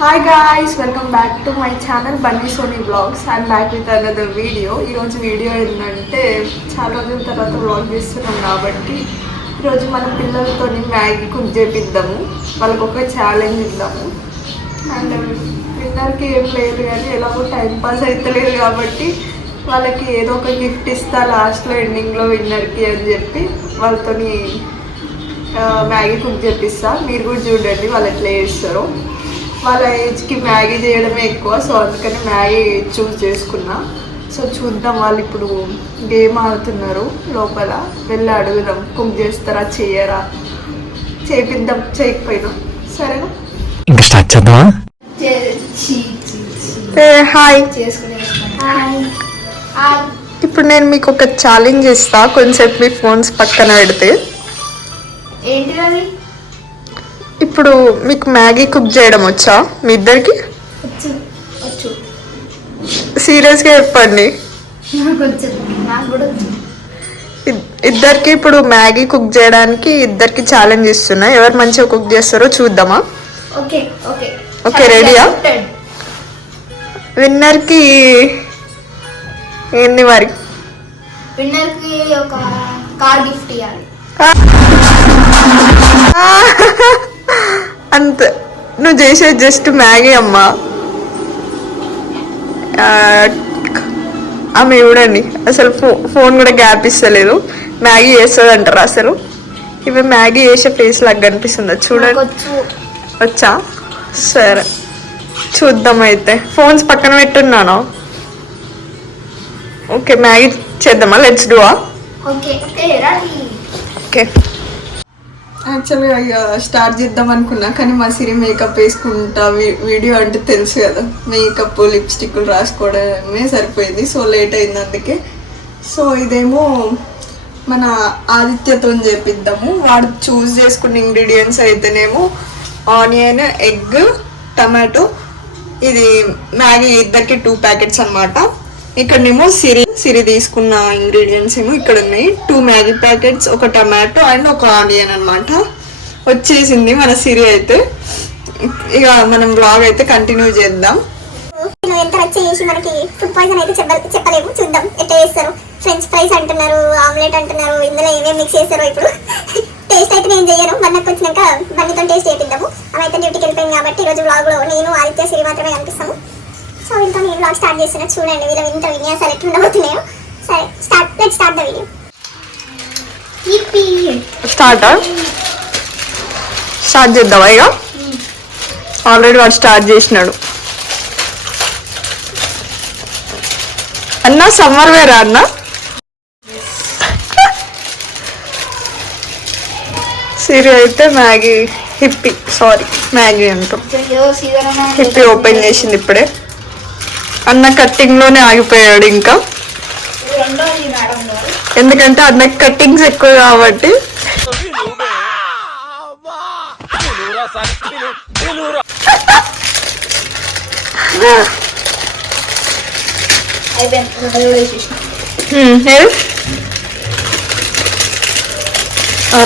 Hi guys, welcome back to my channel Bunny Soni vlogs. I'm back with another video. ఈరోజు video ఏంటంటే చాలా రోజుల తర్వాత బ్లాగ్ చేస్తున్నాం కాబట్టి ఈరోజు మన పిల్లలతో మ్యాగీ కుక్ చేపిద్దాము, వాళ్ళకి ఒక ఛాలెంజ్ ఇద్దాము. అండ్ విన్నర్కి ఏం లేదు కానీ ఎలాగో టైంపాస్ అయితే లేదు కాబట్టి వాళ్ళకి ఏదో ఒక గిఫ్ట్ ఇస్తా లాస్ట్లో ఎండింగ్లో విన్నర్కి అని చెప్పి వాళ్ళతో మ్యాగీ కుక్ చేపిస్తా. మీరు కూడా చూడండి వాళ్ళు ఎట్లా చేస్తారో. వాళ్ళ ఏజ్కి మ్యాగీ చేయడమే ఎక్కువ, సో అందుకని మ్యాగీ చూస్ చేసుకున్నా. సో చూద్దాం వాళ్ళు ఇప్పుడు గేమ్ ఆడుతున్నారు లోపల, వెళ్ళి అడుగుదాం కుక్ చేస్తారా చేయరా, చేపిద్దాం చేయకపోయినా. సరేనా, ఇంకా స్టార్ట్ చేద్దామా? హాయ్. ఇప్పుడు నేను మీకు ఒక ఛాలెంజ్ ఇస్తా, కొంచెంసేపు మీ ఫోన్స్ పక్కన పెడితే. ఏంటి అది? ఇప్పుడు మీకు మ్యాగీ కుక్ చేయడం వచ్చా మీ ఇద్దరికి? సీరియస్గా చెప్పండి. ఇద్దరికి ఇప్పుడు మ్యాగీ కుక్ చేయడానికి ఇద్దరికి ఛాలెంజ్ ఇస్తున్నా. ఎవరు మంచిగా కుక్ చేస్తారో చూద్దామా? ఓకే, రెడీయా? విన్నర్కి ఏంది మరి? విన్నర్కి ఒక కార్ గిఫ్ట్ ఇవ్వాలి. అంత నువ్వు చేసేది జస్ట్ మ్యాగీ అమ్మా. ఆమె చూడండి అసలు ఫోన్ కూడా గ్యాప్ ఇస్తలేదు. మ్యాగీ చేస్తుంది అంటారు అసలు. ఇవి మ్యాగీ చేసే ఫేస్ లాగా కనిపిస్తుంది చూడండి. వచ్చా? సరే చూద్దాం. అయితే ఫోన్స్ పక్కన పెట్టున్నాను. ఓకే, మ్యాగీ చేద్దామా? Let's do. ఓకే, యాక్చువల్గా ఇక స్టార్ట్ చేద్దాం అనుకున్నా కానీ మా సిరి మేకప్ వేసుకుంటా. వీడియో అంటే తెలుసు కదా, మేకప్ లిప్స్టిక్లు రాసుకోవడమే సరిపోయింది. సో లేట్ అయింది అందుకే. సో ఇదేమో మన ఆదిత్యతో చేపిద్దాము. వాడు చూస్ చేసుకున్న ఇంగ్రీడియంట్స్ అయితేనేమో ఆనియన్, ఎగ్, టమాటో. ఇది మ్యాగీ ఇద్దరికి 2 ప్యాకెట్స్ అనమాట. ఇక్కడనేమో సిరి తీసుకున్న ఇంగ్రీడియంట్స్ ఏమో ఇక్కడ ఉన్నాయి. 2 మ్యాగీ ప్యాకెట్స్, ఒక టమాటో అండ్ ఒక ఆనియన్ అనమాట. వచ్చేసింది మన సిరి అయితే. ఇక మనం బ్లాగ్ అయితే కంటిన్యూ చేద్దాం. ఎంత వచ్చి చేసి మనకి ఫుడ్ పాయిజన్ అయితే చెప్పలేము. చూద్దాం ఎట్లా చేస్తారు. ఫ్రెంచ్ ఫ్రైస్ అంటున్నారు, ఆమ్లెట్ అంటున్నారు, ఇందులో ఏమేమి మిక్స్ చేస్తారో. ఇప్పుడు టేస్ట్ అయితే నేను చేయను, బన్నకు వచ్చినాక బన్నీతో టేస్ట్ చేపిద్దాము. ఆమె అయితే డ్యూటీకి వెళ్ళిపోయింది కాబట్టి ఈరోజు బ్లాగ్లో నేను ఆదిత్య సిరి మాత్రమే కనిపిస్తాము. సో వీళ్ళతో నేను బ్లాగ్ స్టార్ట్ చేస్తున్నా. చూడండి వీళ్ళ ఇంత విన్యాసాలు ఎట్లా ఉండబోతున్నాయో. సరే let's start the video. Start చేద్దామా? ఇక ఆల్రెడీ వాడు స్టార్ట్ చేసినాడు. అన్నా సమ్మర్ వేరా అన్నా? సిరి అయితే మ్యాగీ అంటాం. హిప్పీ ఓపెన్ చేసింది ఇప్పుడే. అన్న కట్టింగ్ లోనే ఆగిపోయాడు ఇంకా, ఎందుకంటే అన్నకి కట్టింగ్స్ ఎక్కువ కాబట్టి.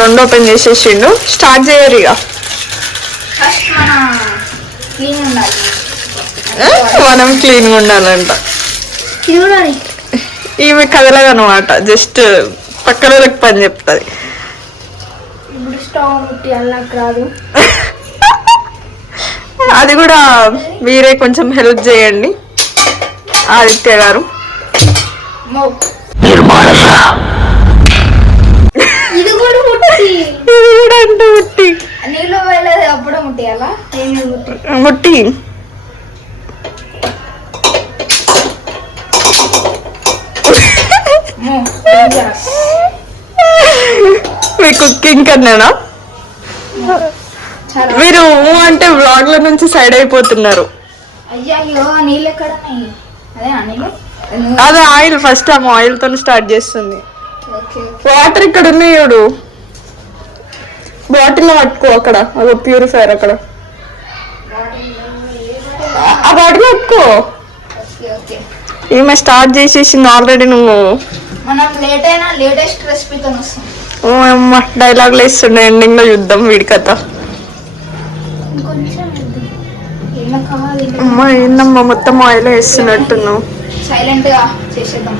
రెండు ఓపెన్ చేసేసిండు. స్టార్ట్ చేయరు ఇక. మనం క్లీన్గా ఉండాలంట. ఈమె కదలదనమాట, జస్ట్ పక్కన పని చెప్తుంది. అది కూడా మీరే కొంచెం హెల్ప్ చేయండి ఆదిత్య గారు. ఇది కూడా ముట్టి మీ కుకింగ్ కన్నానా? మీరు అంటే వ్లాగ్ లో నుంచి సైడ్ అయిపోతున్నారు. అదే ఆయిల్ ఫస్ట్ ఆమె ఆయిల్ తో స్టార్ట్ చేస్తుంది. వాటర్ ఇక్కడ ఉన్నాయి చూడు, బాటిల్ లో పట్టుకో. అక్కడ అదో ప్యూరిఫైర్, అక్కడ ఆ బాటిల్ పట్టుకో. ఈమె స్టార్ట్ చేసేసింది ఆల్రెడీ. నువ్వు ఓ అమ్మ డైలాగ్లు వేస్తుండే. ఎండింగ్ లో చూద్దాం వీడి కథ. అమ్మా ఏందమ్మా మొత్తం ఆయిల్ వేస్తున్నట్టున్నావు. సైలెంట్ గా చేసేద్దాం.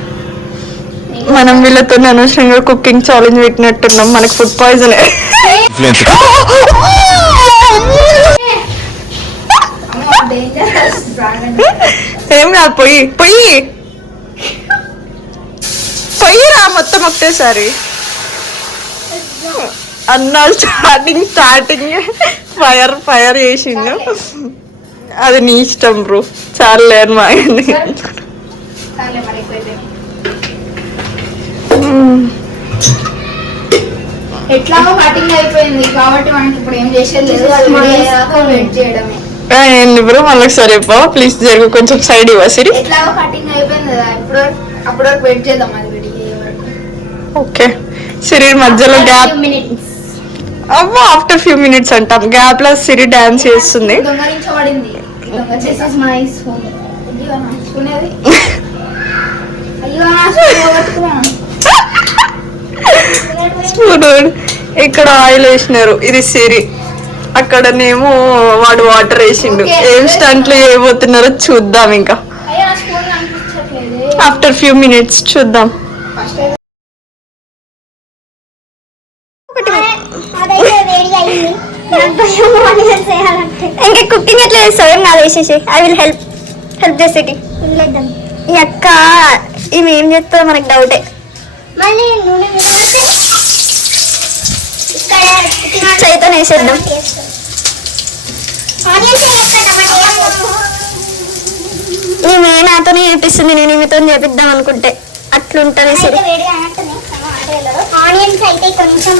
మనం వీళ్ళతో అనవసరంగా కుకింగ్ ఛాలెంజ్ పెట్టినట్టున్నాం. మనకి ఫుడ్ పాయిజన్. ఏం కాదు, పొయ్యి పొయ్యి పొయ్యిరా మొత్తం ఒకటేసారి. అన్న స్టార్టింగ్ ఫైర్ ఫైర్ చేసిండు. అది నీ ఇష్టం బ్రో. చాలే అని మా ఆయన్ని. ఎట్లాగో కటింగ్ అయిపోయింది కాబట్టి మనకి ఇప్పుడు ఏం చేసేది లేదు. వెయిట్ చేయడమే. ఏంది బ్రో మళ్ళీ ఒకసారి చెప్పవా ప్లీజ్? జరుగు కొంచెం సైడ్ ఇవ్వ సిరి. ఎట్లాగో కటింగ్ అయిపోయింది కదా, ఇప్పుడు అప్పటి వరకు వెయిట్ చేద్దాం. అది విడిగే వరకు. ఓకే సిరి మధ్యలో గ్యాప్. అవ్వా ఆఫ్టర్ ఫ్యూ మినిట్స్ అంటాం. గ్యాప్ లో సిరి డాన్స్ చేస్తుంది. దొంగలించబడింది. దొంగ చేసేసి మా స్పూన్. అయ్యో నా స్పూన్ ఏది? అయ్యో నా స్పూన్ పట్టుకున్నాను. ఇక్కడ ఆయిల్ వేసినారు. ఇది సిరి. అక్కడనేమో వాడు వాటర్ వేసిండు. ఏం స్టంట్లు చేయబోతున్నారో చూద్దాం. ఇంకా అయ్యో నా స్పూన్ కనిపించట్లేదు. ఆఫ్టర్ ఫ్యూ మినిట్స్ చూద్దాం. ఫస్ట్ ఇంకా కుకింగ్ ఎట్లా చేస్తావు? ఏం కాదు వేసేసి. ఐ విల్ హెల్ప్ చేసేటి. ఈ అక్క ఇవి ఏం చేస్తుందో మనకు డౌటే. మళ్ళీ చేతితో వేసేద్దాం. ఈమె నాతోనే చేపిస్తుంది. నేను ఈమెతో చేపిద్దాం అనుకుంటే అట్లుంటది సరే. ఆనియన్స్ అయితే కొంచెం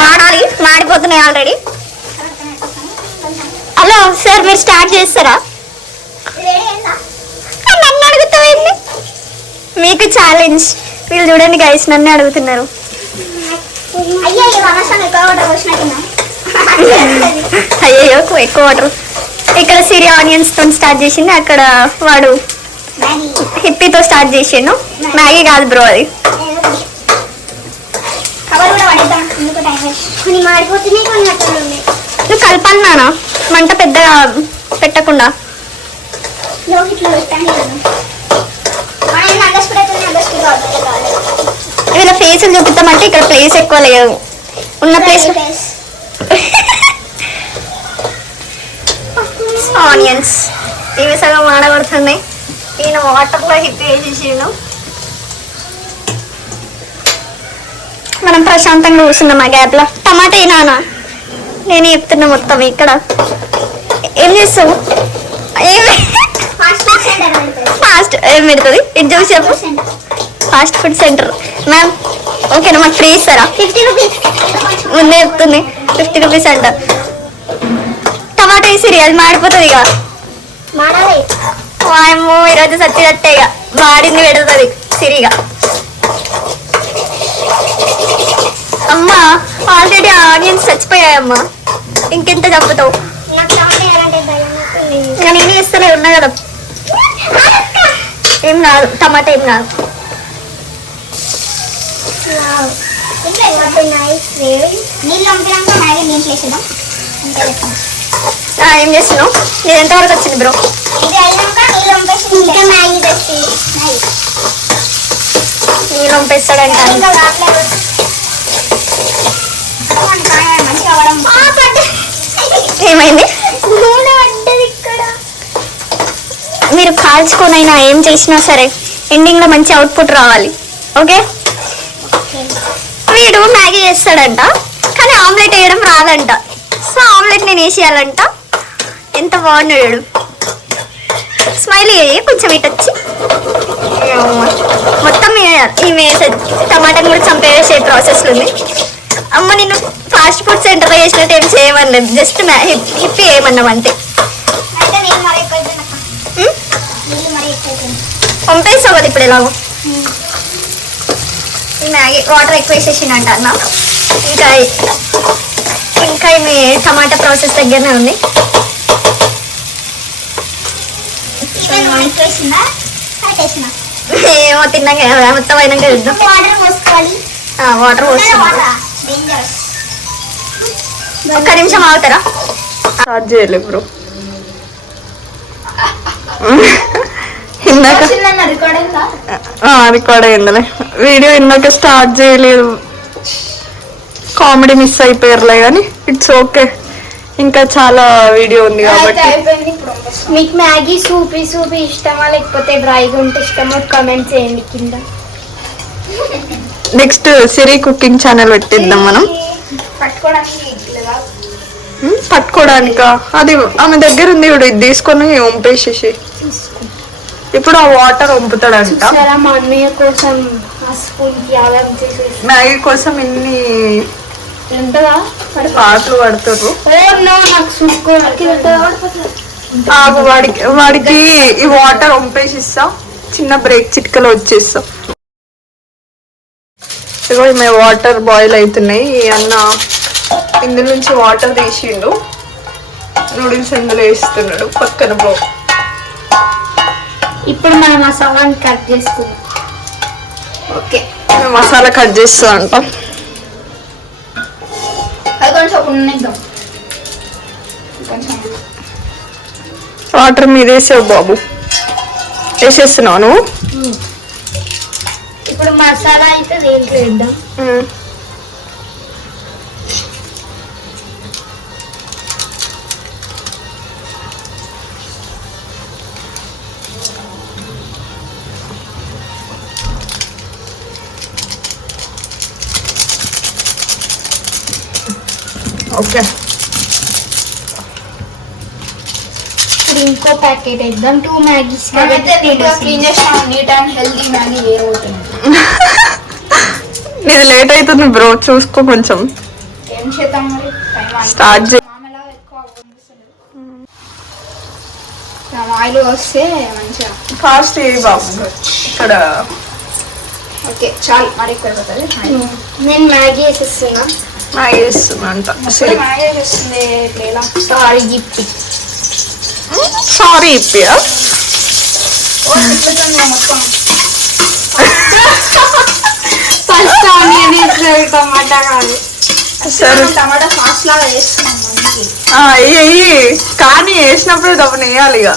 మాడాలి. మాడిపోతున్నాయి ఆల్రెడీ. హలో సార్ మీరు స్టార్ట్ చేస్తారా? నన్ను అడుగుతావేంటి? మీకు ఛాలెంజ్. వీళ్ళు చూడండి గైస్ నన్ను అడుగుతున్నారు. అయ్యో ఎక్కువ వాటర్. ఇక్కడ సిరి ఆనియన్స్ తో స్టార్ట్ చేసింది. అక్కడ వాడు హిప్పీతో స్టార్ట్ చేసిండు. మ్యాగీ కాదు బ్రో అది. నువ్వు కలపన్నానా మంట పెద్దగా పెట్టకుండా. వీళ్ళ ఫేసులు చూపిస్తామంటే ఇక్కడ ప్లేస్ ఎక్కువ లేదు. ఉన్న ప్లేస్ ఆనియన్స్ ఇవి సగం మాడగొడుతున్నాయి. ఈయన వాటర్లో హిప్పి వేసేసిండు. మనం ప్రశాంతంగా కూర్చున్నాం ఆ గ్యాప్ లో. టమాటా నానా నేను చెప్తున్నా మొత్తం. ఇక్కడ ఏం చేస్తావు? ఫాస్ట్ ఏం పెడుతుంది ఇది చూసి చెప్పు. ఫాస్ట్ ఫుడ్ సెంటర్ మ్యామ్ ఓకేనా? మాకు ఫ్రీ ఇస్తారా? 50 రూపీస్ ముందే చెప్తుంది. 50 రూపీస్ అంట. టమాటా వేసిరి అది మాడిపోతుంది. ఇక వాయమ్మో ఈరోజు సచ్చినట్టే. ఇక వాడింది పెడుతుంది సిరిగా. అమ్మా ఆల్రెడీ ఆనియన్స్ చచ్చిపోయాయమ్మా. ఇంకెంత చంపుతావు? నేను ఇస్తలే ఉన్నా కదా. ఏం కాదు టమాటా ఏం కాదు. ఏం చేస్తున్నావు? నేను ఎంతవరకు వచ్చింది బ్రో? నీళ్ళు పంపిస్తాడంట. ఏమైంది? మీరు కాల్చుకోనైనా ఏం చేసినా సరే ఎండింగ్ లో మంచి అవుట్పుట్ రావాలి. ఓకే? వీడు మ్యాగీ చేస్తాడంట కానీ ఆమ్లెట్ వేయడం రాదంట. సో ఆమ్లెట్ నేను వేసేయాలంట. ఎంత బాగున్నాడు. స్మైల్ అయ్యి కొంచెం ఇటు వచ్చి మొత్తం ఈమె టమాటాని కూడా చంపేసే ప్రాసెస్లో ఉంది. అమ్మ నిన్ను ఫాస్ట్ ఫుడ్ సెంటర్లో చేసినట్టు ఏం చేయమనలేదు. జస్ట్ హిప్పి వేయమన్నాం అంతే. పంపేస్తావు కదా ఇప్పుడు ఎలాగో. ఈ మ్యాగీ వాటర్ ఎక్కువ వేసేసిందంట అన్న. ఇంకా ఈమె టమాటా ప్రాసెస్ దగ్గరనే ఉంది. ఏమో తిన్నాక మొత్తం అయినాక చూద్దాం. వాటర్ పోసుకోవాలి. ఒక్క నిమిషం ఆగుతారా? స్టార్ట్ చేయలేదు బ్రో. ఇందాక రికార్డ్ అయిందిలే. వీడియో ఇందాక స్టార్ట్ చేయలేదు, కామెడీ మిస్ అయిపోయారులే కానీ ఇట్స్ ఓకే. ఇంకా చాలా వీడియో ఉంది కాబట్టి. మీకు మ్యాగీ సూపీ ఇష్టమా లేకపోతే డ్రైగా ఉంటే ఇష్టమా కామెంట్ చేయండి కింద. నెక్స్ట్ సిరి కుకింగ్ ఛానల్ పెట్టిద్దాం మనం. పట్టుకోవడానికా? అది ఆమె దగ్గర ఉంది ఇప్పుడు, ఇది తీసుకొని వంపేసేసి ఇప్పుడు ఆ వాటర్ వంపుతాడంట. మ్యాగీ కోసం ఇన్ని పాటలు పడుతుర్రు. వాడికి ఈ వాటర్ వంపేసిస్తా, చిన్న బ్రేక్ చిట్కలో వచ్చేస్తా. ఇగో ఈమె వాటర్ బాయిల్ అవుతున్నాయి. ఈ అన్న ఇందులో నుంచి వాటర్ తీసిండు, నూడిల్స్ ఇందులో వేస్తున్నాడు పక్కన. ఇప్పుడు మనం మసాలాని కట్ చేసుకుందాం. ఓకే, మసాలా కట్ చేస్తా అంట. అది కొంచెం ఉన్నిద్దాం. వాటర్ మీద వేసావు బాబు, వేసేస్తున్నావు నువ్వు. ఇప్పుడు మసాలా అయితే దేంట్లో వేద్దాం. ఓకే, ఇంకో ప్యాకెట్ వేద్దాం. 2 మ్యాగీస్ క్లీన్ చేసాం. నీట్ అండ్ హెల్తీ మ్యాగీ వేయబోతుంది. ఇది లేట్ అవుతుంది బ్రో, చూసుకో కొంచెం. ఏం చేద్దాం మరి, స్టార్ట్ చేయి. ఆయిల్ వస్తే మంచిగా ఫాస్ట్ చేయి బాబు. ఇక్కడ ఓకే చాలు, మరి ఎక్కువ అయిపోతుంది. నేను మ్యాగీ వేసేస్తున్నా. మ్యాగీ వేస్తున్నా అంట. మ్యాగీ వేసేస్తుంది. సారీ గిప్పి, సారీ ఇప్పియా. ఫస్ట్ ఆనియన్ వేస్తుంది, టమాటా కాదు. సరే, టమాటా సాస్ లాగా వేస్తున్నాం. అయ్యి కానీ వేసినప్పుడు దప్పన వేయాలి ఇక.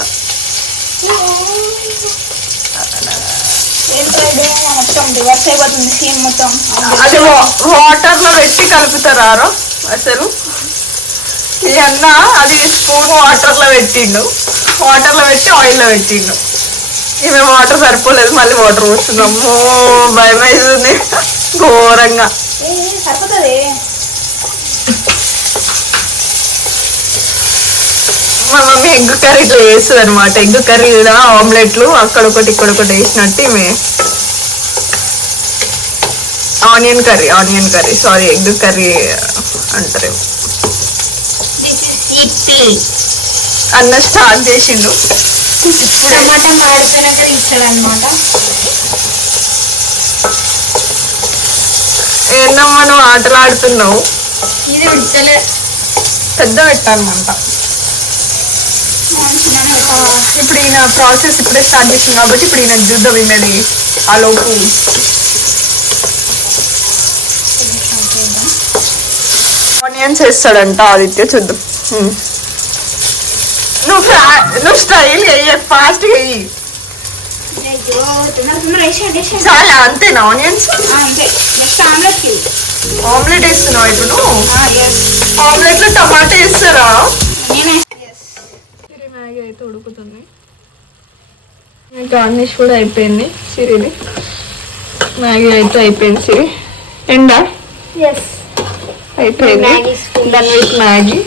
మొత్తం రివర్స్ అయిపోతుంది సీన్ మొత్తం. అది వాటర్ లో పెట్టి కలుపుతారా అసలు? ఈ అన్న అది స్పూన్ వాటర్ లో పెట్టిండు, వాటర్ లో పెట్టి ఆయిల్ లో పెట్టిండు. ఈమె వాటర్ సరిపోలేదు, మళ్ళీ వాటర్ పోస్తున్నాము. భయం అవుతుంది ఘోరంగా. సరిపోతుంది. మా మమ్మీ ఎగ్ కర్రీ ఇట్లా వేస్తుంది అనమాట. ఎగ్ కర్రీ కూడా ఆమ్లెట్లు అక్కడొకటి ఇక్కడొకటి వేసినట్టు ఈమె onion curry sorry egg curry అంటారు. అన్న స్టార్ట్ చేసిండు. టమాటా మాడిపోయినాక ఇస్తాడనమాట. ఏందమ్మా నువ్వు ఆటలు ఆడుతున్నావు? ఇది విడిచలే, పెద్ద పెట్టాలన్నమాట. ఇప్పుడు ఈయన ప్రాసెస్ ఇప్పుడే స్టార్ట్ చేసింది కాబట్టి ఇప్పుడు ఈయన చూద్దాం. ఈయనది ఆలోపు ఆనియన్స్ వేస్తాడంట ఆదిత్య, చూద్దాం. నువ్వు స్టైల్ వెయ్యి, ఫాస్ట్గా వెయ్యి. చాలా అంతేనా ఆనియన్స్? ఆమ్లెట్ వేస్తున్నావు ఇప్పుడు నువ్వు? ఆమ్లెట్ లో టమాటా వేస్తారా? మ్యాగీ అయితే ఉడుకుతుంది, గార్నిష్ కూడా అయిపోయింది. సిరిది మ్యాగీ అయితే అయిపోయింది. సిరి ఎండా అయిపోయింది. దాని విత్ మ్యాగీ.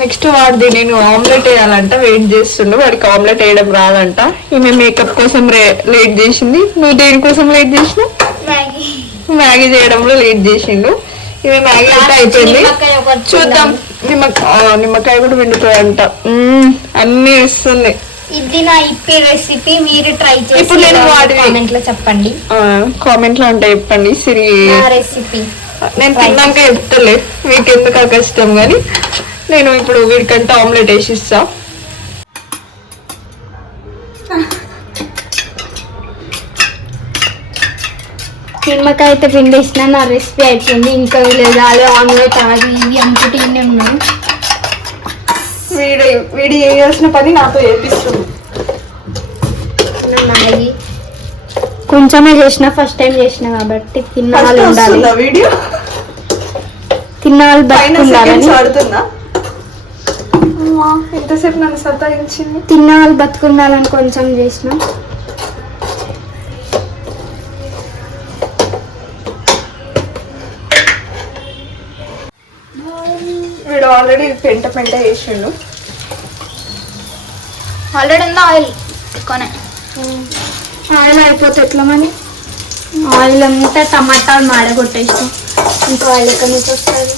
నెక్స్ట్ వాడిది నేను ఆమ్లెట్ వేయాలంట, వెయిట్ చేస్తుండు. వాడికి ఆమ్లెట్ వేయడం రాదంట. ఈమె మేకప్ కోసం లేట్ చేసింది. నువ్వు దేనికోసం లేట్ చేసినావు? మ్యాగీ చేయడంలో లేట్ చేసిండు. ఇవి మ్యాగీ అయితే అయిపోయింది. చూద్దాం. నిమ్మకాయ కూడా పిండుతాయంట. అన్ని వేస్తుంది. ఇది నా ఇప్పి రెసిపీ, మీరు ట్రై చేసి ఇప్పుడు నేను కామెంట్ లో చెప్పండి. కామెంట్ లో అంటే చెప్పండి సిరి రెసిపీ. నేను తిన్నాక చెప్తలే, మీకు ఎందుకు కష్టం. కానీ నేను ఇప్పుడు వీడికంటే ఆమ్లెట్ వేసిస్తా. నిమ్మకాయ అయితే పిండేసిన, నా రెసిపీ అయిపోయింది. ఇంకా లేదు అదే ఆమ్లెట్ అది ఇవి అనుకుంటే ఉన్నాయి. వీడి చేయాల్సిన పని నాతో చేపిస్తుంది. చేసిన మ్యాగీ కొంచెమే చేసిన, ఫస్ట్ టైం చేసిన కాబట్టి తిన్నాళ్ళు ఉండాలి, వీడియో తిన్నాళ్ళు బతుకుండాలని ఆడుతుందా ఎంతసేపు నన్ను సతాయించింది. తిన్నాళ్ళు బతుకుండాలని కొంచెం చేసిన. వీడు ఆల్రెడీ పెంట చేసిండు. ఆల్రెడీ ఉందా ఆయిల్ ఎక్కువనే. ఆయిల్ అయిపోతే ఎట్లా మరి? ఆయిల్ అంతా టమాటాలు మాడగొట్టేస్తాం, ఇంకా ఆయిల్ ఎక్కడి నుంచి వస్తుంది?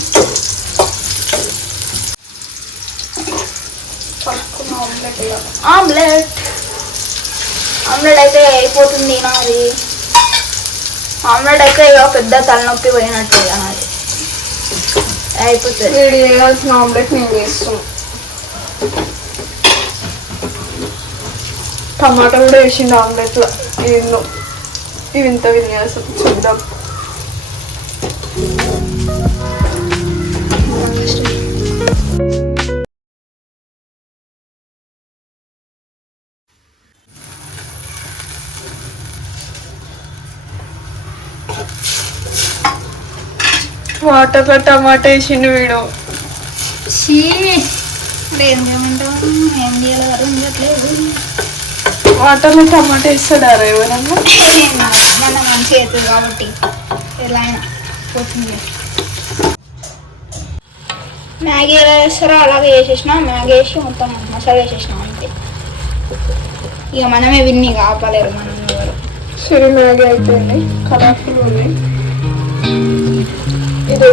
ఆమ్లెట్ ఆమ్లెట్ అయితే అయిపోతుంది నాది. ఆమ్లెట్ అయితే ఇక పెద్ద తలనొప్పి పోయినట్టు నాది అయిపోతుంది. వీడు చేయాల్సిన ఆమ్లెట్ నేను చేస్తున్నాను. టమాటా కూడా వేసిండు ఆమ్లెట్లో. ఏందో ఇవి ఇంత విన్యాసం చూద్దాం. వాటర్లో టమాటా వేసిండు వీడు. ఏం చేయమంటావు? ఏం చేయాలి కదా ఉండట్లేదు. వాటర్లో టమాటా వేస్తాడారా ఎవరన్నా? మన మంచి అవుతుంది కాబట్టి ఎలా అయినా పోతుంది. మ్యాగీ ఎలా చేస్తారో అలాగే వేసేసిన. మ్యాగీ వేసి మొత్తం మసాలా వేసేసిన అంతే. ఇక మనమే విన్ని ఆపలేరు మనం ఎవరు. సరే మ్యాగీ అయిపోయింది, కలర్ఫుల్ ఉంది. ఇది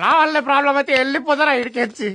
నా వల్లే ప్రాబ్లం అయితే వెళ్ళిపోతారా ఇడికెచ్చి.